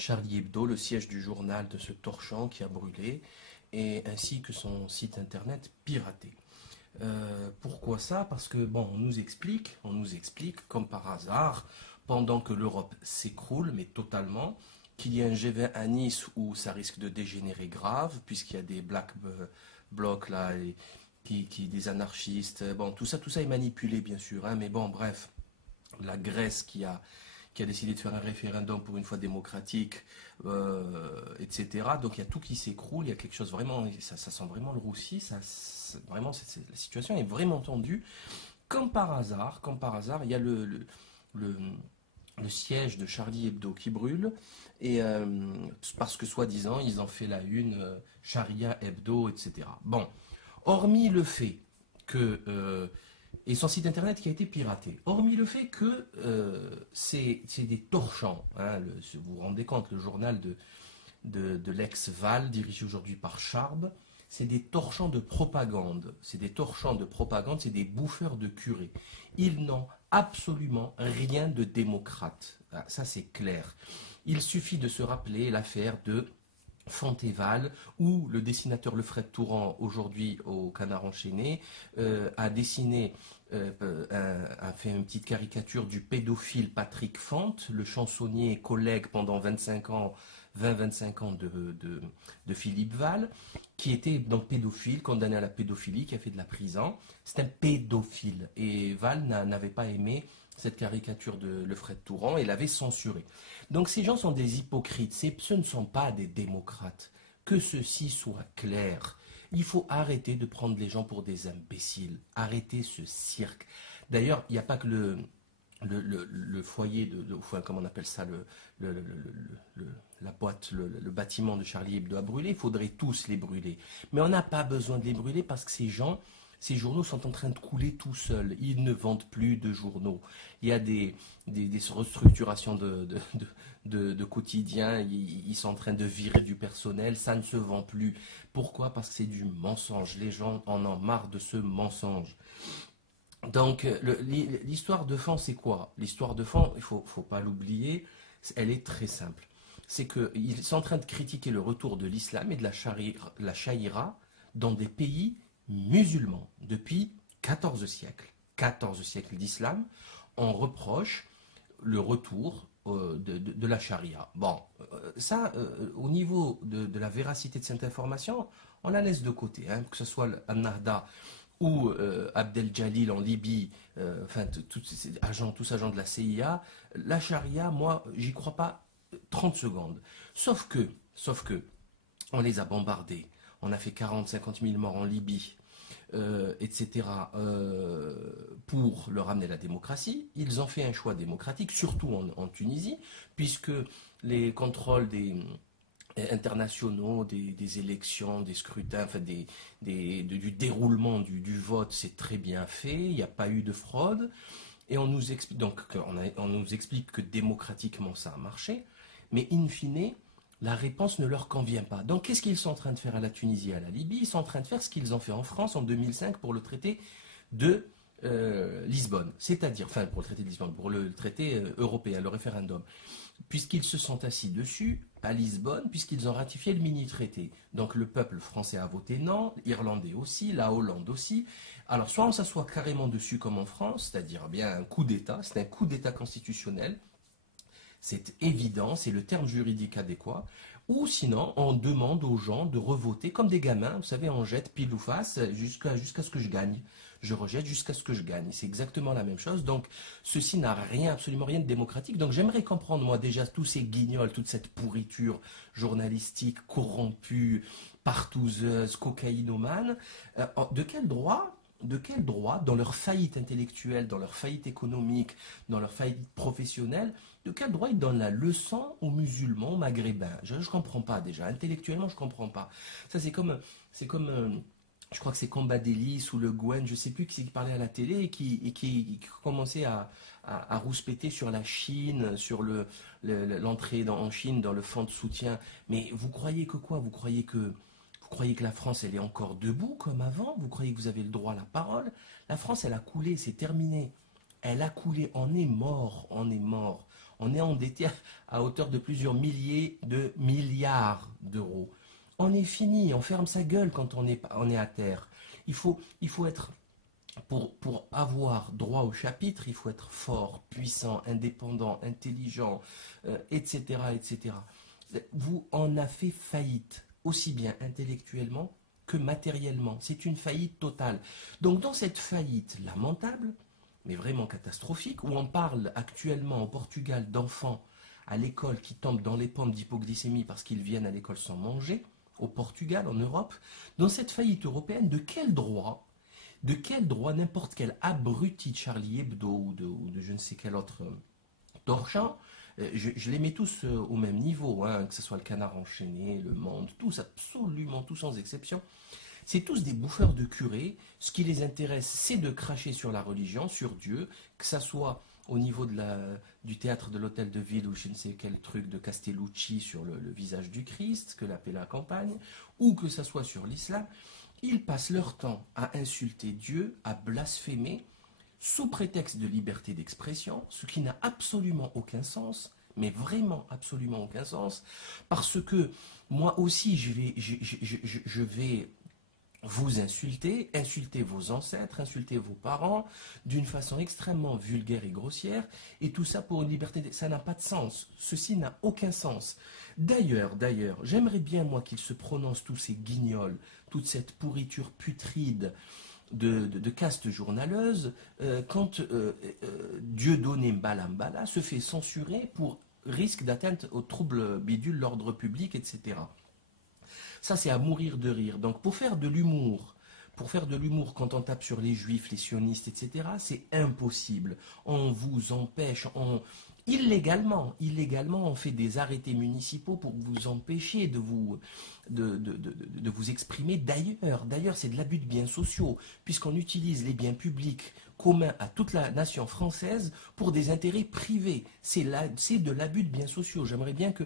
Charlie Hebdo, le siège du journal de ce torchant qui a brûlé, et ainsi que son site internet piraté. Pourquoi ça? Parce que, bon, on nous explique, comme par hasard, pendant que l'Europe s'écroule, mais totalement, qu'il y a un G20 à Nice où ça risque de dégénérer grave, puisqu'il y a des black blocs là, des anarchistes. Bon, tout ça est manipulé, bien sûr, hein, mais bon, bref, la Grèce qui a décidé de faire un référendum pour une fois démocratique, etc. Donc il y a tout qui s'écroule, il y a quelque chose vraiment, ça sent vraiment le roussi, vraiment, la situation est vraiment tendue. Comme par hasard, il y a le, le siège de Charlie Hebdo qui brûle, et parce que soi-disant, ils ont fait la une, Sharia Hebdo, etc. Bon, hormis le fait que et son site internet qui a été piraté. Hormis le fait que c'est des torchants, hein, vous vous rendez compte, le journal de l'ex-Val, dirigé aujourd'hui par Charb, c'est des torchants de propagande. C'est des torchants de propagande, c'est des bouffeurs de curés. Ils n'ont absolument rien de démocrate. Ah, ça, c'est clair. Il suffit de se rappeler l'affaire de Fontéval, où le dessinateur Lefred Tourant, aujourd'hui au Canard enchaîné, a dessiné, a fait une petite caricature du pédophile Patrick Fante, le chansonnier collègue pendant 25 ans, 20-25 ans de Philippe Val, qui était donc pédophile, condamné à la pédophilie, qui a fait de la prison. C'est un pédophile. Et Val n'avait pas aimé cette caricature de Lefred Tourant et l'avait censurée. Donc ces gens sont des hypocrites, ce ne sont pas des démocrates. Que ceci soit clair. Il faut arrêter de prendre les gens pour des imbéciles. Arrêter ce cirque. D'ailleurs, il n'y a pas que le foyer, enfin, comment on appelle ça, la boîte, le bâtiment de Charlie Hebdo a brûlé. Il faudrait tous les brûler. Mais on n'a pas besoin de les brûler parce que ces journaux sont en train de couler tout seuls. Ils ne vendent plus de journaux. Il y a des restructurations de quotidiens. Ils sont en train de virer du personnel. Ça ne se vend plus. Pourquoi? Parce que c'est du mensonge. Les gens en ont marre de ce mensonge. Donc, l'histoire de fond, c'est quoi? L'histoire de fond, il ne faut pas l'oublier, elle est très simple. C'est qu'ils sont en train de critiquer le retour de l'islam et de la chaïra dans des pays musulmans depuis 14 siècles. 14 siècles d'islam, on reproche le retour de la charia. Bon, ça, au niveau de la véracité de cette information, on la laisse de côté, hein, que ce soit Al-Nahda ou Abdel Jalil en Libye, enfin tous agents de la CIA, la charia, moi, j'y crois pas 30 secondes. Sauf que, on les a bombardés, on a fait 40-50 000 morts en Libye, etc., pour leur ramener la démocratie. Ils ont fait un choix démocratique, surtout en Tunisie, puisque les contrôles internationaux, des élections, des scrutins, enfin du déroulement du vote, c'est très bien fait, il n'y a pas eu de fraude, et on nous explique que démocratiquement ça a marché, mais in fine, la réponse ne leur convient pas. Donc qu'est-ce qu'ils sont en train de faire à la Tunisie et à la Libye? Ils sont en train de faire ce qu'ils ont fait en France en 2005 pour le traité de Lisbonne, c'est-à-dire, enfin pour le traité de Lisbonne, pour le traité européen, le référendum, puisqu'ils se sont assis dessus à Lisbonne, puisqu'ils ont ratifié le mini-traité. Donc le peuple français a voté non, l'Irlandais aussi, la Hollande aussi. Alors soit on s'assoit carrément dessus comme en France, c'est-à-dire bien un coup d'État, c'est un coup d'État constitutionnel, c'est évident, c'est le terme juridique adéquat. Ou sinon, on demande aux gens de revoter comme des gamins. Vous savez, on jette pile ou face jusqu'à ce que je gagne. Je rejette jusqu'à ce que je gagne. C'est exactement la même chose. Donc, ceci n'a rien, absolument rien de démocratique. Donc, j'aimerais comprendre, moi, déjà, tous ces guignols, toute cette pourriture journalistique, corrompue, partouzeuse, cocaïnomane, de quel droit, dans leur faillite intellectuelle, dans leur faillite économique, dans leur faillite professionnelle, de quel droit ils donnent la leçon aux musulmans, aux maghrébins? Je ne comprends pas déjà. Intellectuellement, je ne comprends pas. Ça, c'est comme je crois que c'est Combat d'Hélice ou Le Guen, je ne sais plus qui c'est qui parlait à la télé et qui commençait à rouspéter sur la Chine, sur l'entrée en Chine dans le fonds de soutien. Mais vous croyez que quoi? Vous croyez que la France, elle est encore debout comme avant? Vous croyez que vous avez le droit à la parole? La France, elle a coulé, c'est terminé. Elle a coulé, on est mort, on est mort. On est endetté à hauteur de plusieurs milliers de milliards d'euros. On est fini, on ferme sa gueule quand on est à terre. Il faut être, pour avoir droit au chapitre, il faut être fort, puissant, indépendant, intelligent, etc., etc. Vous en avez fait faillite, aussi bien intellectuellement que matériellement. C'est une faillite totale. Donc dans cette faillite lamentable, mais vraiment catastrophique, où on parle actuellement au Portugal d'enfants à l'école qui tombent dans les pommes d'hypoglycémie parce qu'ils viennent à l'école sans manger, au Portugal, en Europe, dans cette faillite européenne, de quel droit n'importe quel abruti de Charlie Hebdo ou de je ne sais quel autre torchant, je les mets tous au même niveau, hein, que ce soit le Canard enchaîné, le Monde, tous, absolument tous sans exception. C'est tous des bouffeurs de curés. Ce qui les intéresse, c'est de cracher sur la religion, sur Dieu, que ça soit au niveau du théâtre de l'hôtel de ville ou je ne sais quel truc de Castellucci sur le visage du Christ, que l'appelle la campagne, ou que ça soit sur l'islam. Ils passent leur temps à insulter Dieu, à blasphémer, sous prétexte de liberté d'expression, ce qui n'a absolument aucun sens, mais vraiment absolument aucun sens, parce que moi aussi je vais vous insulter vos ancêtres, insulter vos parents d'une façon extrêmement vulgaire et grossière, et tout ça pour une liberté, ça n'a pas de sens, ceci n'a aucun sens. D'ailleurs, j'aimerais bien moi qu'ils se prononcent tous ces guignols, toute cette pourriture putride de caste journaleuse, quand Dieudonné Mbala se fait censurer pour risque d'atteinte aux troubles bidules, l'ordre public, etc. Ça, c'est à mourir de rire. Donc, pour faire de l'humour quand on tape sur les juifs, les sionistes, etc., c'est impossible. On vous empêche, illégalement, on fait des arrêtés municipaux pour vous empêcher de vous exprimer. D'ailleurs, c'est de l'abus de biens sociaux, puisqu'on utilise les biens publics communs à toute la nation française pour des intérêts privés. C'est de l'abus de biens sociaux. J'aimerais bien que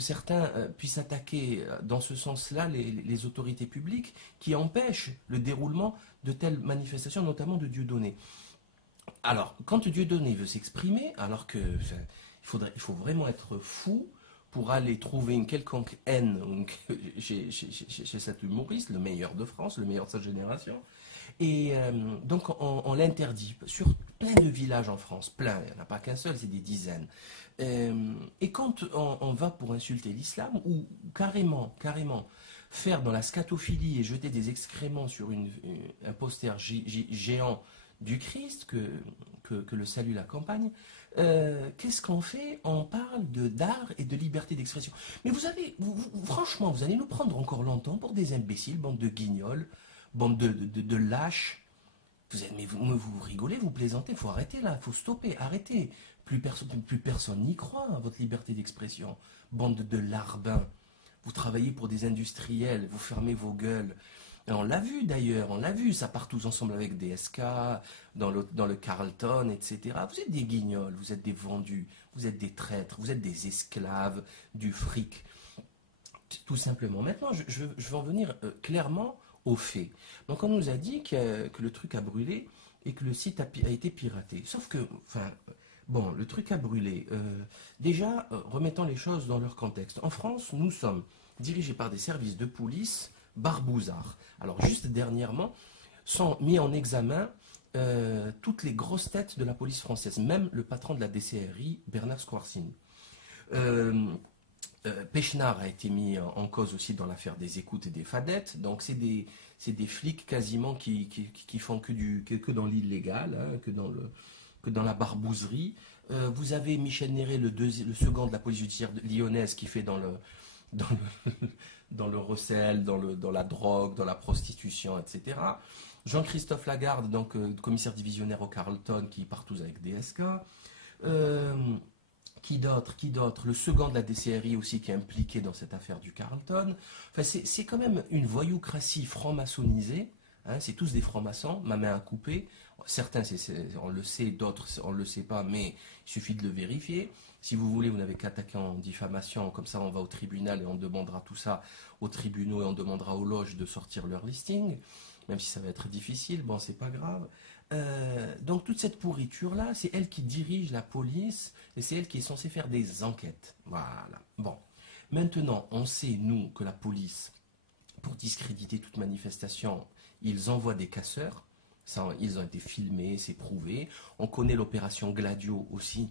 certains puissent attaquer dans ce sens-là les autorités publiques qui empêchent le déroulement de telles manifestations, notamment de Dieudonné. Alors, quand Dieudonné veut s'exprimer, alors que il faut vraiment être fou pour aller trouver une quelconque haine chez cet humoriste, le meilleur de France, le meilleur de sa génération. Et donc on l'interdit sur plein de villages en France, plein, il n'y en a pas qu'un seul, c'est des dizaines. Et quand on va pour insulter l'islam, ou carrément faire dans la scatophilie et jeter des excréments sur un poster géant du Christ que le salut la campagne, qu'est-ce qu'on fait? On parle d'art et de liberté d'expression. Mais franchement, vous allez nous prendre encore longtemps pour des imbéciles, bande de guignols, bande de lâches. Vous rigolez, vous plaisantez, il faut arrêter là, il faut stopper, arrêtez. Plus personne n'y croit à votre liberté d'expression. Bande de larbins. Vous travaillez pour des industriels, vous fermez vos gueules. Et on l'a vu d'ailleurs, ça part tous ensemble avec DSK, dans le Carlton, etc. Vous êtes des guignols, vous êtes des vendus, vous êtes des traîtres, vous êtes des esclaves du fric. Tout simplement. Maintenant, je vais en venir clairement aux faits. Donc on nous a dit que le truc a brûlé et que le site a été piraté. Sauf que, bon, le truc a brûlé. Déjà, remettons les choses dans leur contexte. En France, nous sommes dirigés par des services de police barbouzards. Alors, juste dernièrement, sont mis en examen toutes les grosses têtes de la police française, même le patron de la DCRI, Bernard Squarcine. Pechnard a été mis en cause aussi dans l'affaire des écoutes et des fadettes. Donc c'est des flics quasiment qui font que dans l'illégal, hein, que dans la barbouzerie. Vous avez Michel Néret, le second de la police judiciaire lyonnaise, qui fait dans le recel, dans la drogue, dans la prostitution, etc. Jean-Christophe Lagarde, donc commissaire divisionnaire au Carlton, qui part tous avec DSK. Qui d'autre? Le second de la DCRI aussi qui est impliqué dans cette affaire du Carlton. Enfin, c'est quand même une voyoucratie franc-maçonnisée. Hein, c'est tous des francs-maçons, ma main à couper. Certains, on le sait, d'autres, on ne le sait pas, mais il suffit de le vérifier. Si vous voulez, vous n'avez qu'à attaquer en diffamation, comme ça on va au tribunal et on demandera tout ça aux tribunaux et on demandera aux loges de sortir leur listing, même si ça va être difficile, bon, c'est pas grave. Donc toute cette pourriture-là, c'est elle qui dirige la police et c'est elle qui est censée faire des enquêtes. Voilà. Bon. Maintenant, on sait, nous, que la police, pour discréditer toute manifestation, ils envoient des casseurs. Ça, ils ont été filmés, c'est prouvé. On connaît l'opération Gladio aussi,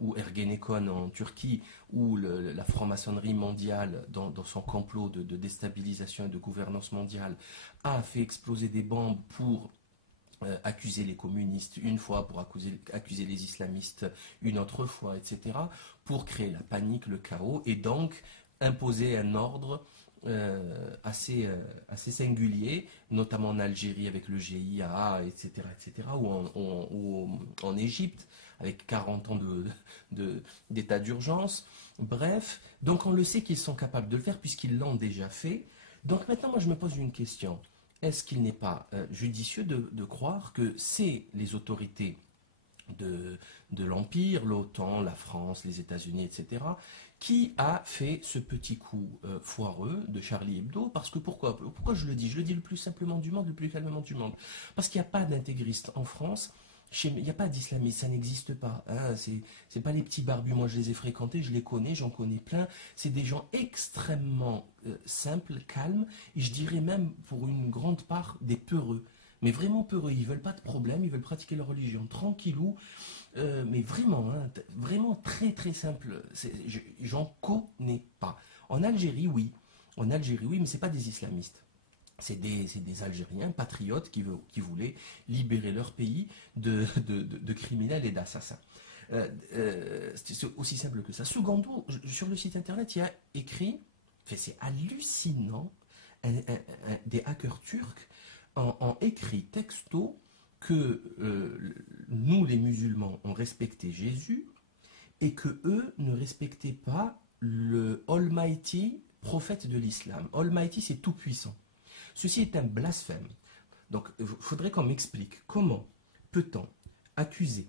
ou Ergenekon en Turquie, où la franc-maçonnerie mondiale, dans son complot de déstabilisation et de gouvernance mondiale, a fait exploser des bombes pour accuser les communistes une fois, pour accuser les islamistes une autre fois, etc., pour créer la panique, le chaos, et donc imposer un ordre assez singulier, notamment en Algérie avec le GIA, etc., ou en Égypte, avec 40 ans d'état d'urgence. Bref, donc on le sait qu'ils sont capables de le faire puisqu'ils l'ont déjà fait. Donc maintenant, moi je me pose une question. Est-ce qu'il n'est pas judicieux de croire que c'est les autorités de l'Empire, l'OTAN, la France, les États-Unis, etc., qui a fait ce petit coup foireux de Charlie Hebdo? Parce que pourquoi je le dis? Je le dis le plus simplement du monde, le plus calmement du monde. Parce qu'il n'y a pas d'intégristes en France. Il n'y a pas d'islamistes, ça n'existe pas. Hein. C'est pas les petits barbus, moi je les ai fréquentés, je les connais, j'en connais plein. C'est des gens extrêmement simples, calmes, et je dirais même pour une grande part des peureux. Mais vraiment peureux, ils veulent pas de problème, ils veulent pratiquer leur religion tranquillou, mais vraiment, hein, vraiment très très simple. J'en connais pas. En Algérie, oui, mais c'est pas des islamistes. C'est des Algériens patriotes qui voulaient libérer leur pays de criminels et d'assassins. C'est aussi simple que ça. Secondo, sur le site internet, il y a écrit, c'est hallucinant, des hackers turcs ont écrit texto que nous, les musulmans, on respectait Jésus et que eux ne respectaient pas le Almighty, prophète de l'islam. Almighty, c'est tout puissant. Ceci est un blasphème. Donc, il faudrait qu'on m'explique comment peut-on accuser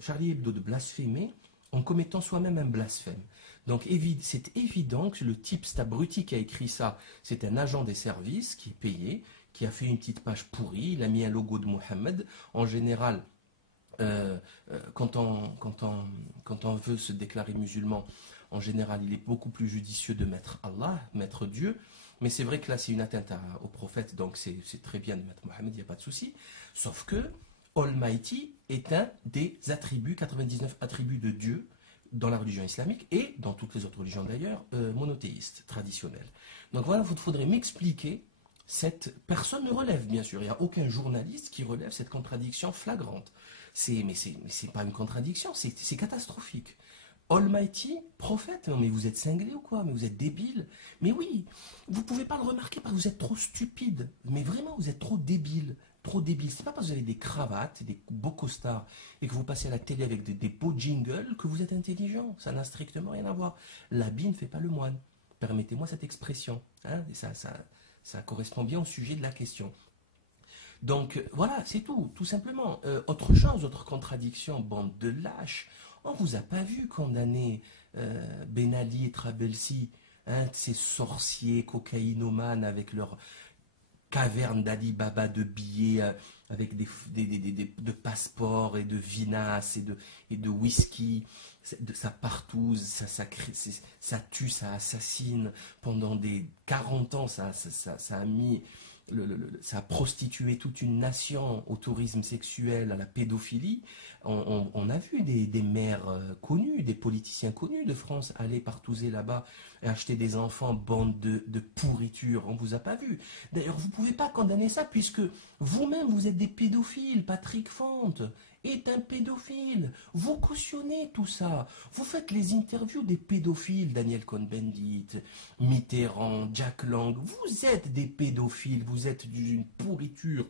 Charlie Hebdo de blasphémer en commettant soi-même un blasphème. Donc, c'est évident que le type, cet abruti qui a écrit ça, c'est un agent des services qui est payé, qui a fait une petite page pourrie, il a mis un logo de Mohammed. En général, quand on veut se déclarer musulman, en général, il est beaucoup plus judicieux de mettre Allah, mettre Dieu. Mais c'est vrai que là, c'est une atteinte au prophète, donc c'est très bien de mettre Mohammed, il n'y a pas de souci. Sauf que Almighty est un des attributs, 99 attributs de Dieu dans la religion islamique et dans toutes les autres religions d'ailleurs, monothéistes, traditionnelles. Donc voilà, il faudrait m'expliquer, personne ne relève, bien sûr, il n'y a aucun journaliste qui relève cette contradiction flagrante. Mais c'est pas une contradiction, c'est catastrophique. Almighty, prophète, mais vous êtes cinglé ou quoi? Mais vous êtes débile? Mais oui, vous pouvez pas le remarquer parce que vous êtes trop stupide. Mais vraiment, vous êtes trop débile. Trop débile. C'est pas parce que vous avez des cravates, des beaux costards et que vous passez à la télé avec des beaux jingles que vous êtes intelligent. Ça n'a strictement rien à voir. L'habit ne fait pas le moine. Permettez-moi cette expression. Hein, et ça correspond bien au sujet de la question. Donc voilà, c'est tout simplement. Autre chose, autre contradiction, bande de lâches. On ne vous a pas vu condamner Ben Ali et Trabelsi, hein, ces sorciers cocaïnomanes avec leur caverne d'Ali Baba de billets, avec de passeports et de vinasse et de whisky. Ça partouze, ça tue, ça assassine. Pendant des 40 ans, ça a mis... ça a prostitué toute une nation au tourisme sexuel, à la pédophilie. On a vu des maires connus, des politiciens connus de France aller partouzer là-bas et acheter des enfants, bande de pourriture. On ne vous a pas vu. D'ailleurs, vous ne pouvez pas condamner ça puisque vous-même, vous êtes des pédophiles. Patrick Fante est un pédophile. Vous cautionnez tout ça. Vous faites les interviews des pédophiles, Daniel Cohn-Bendit, Mitterrand, Jack Lang. Vous êtes des pédophiles. Vous êtes d'une pourriture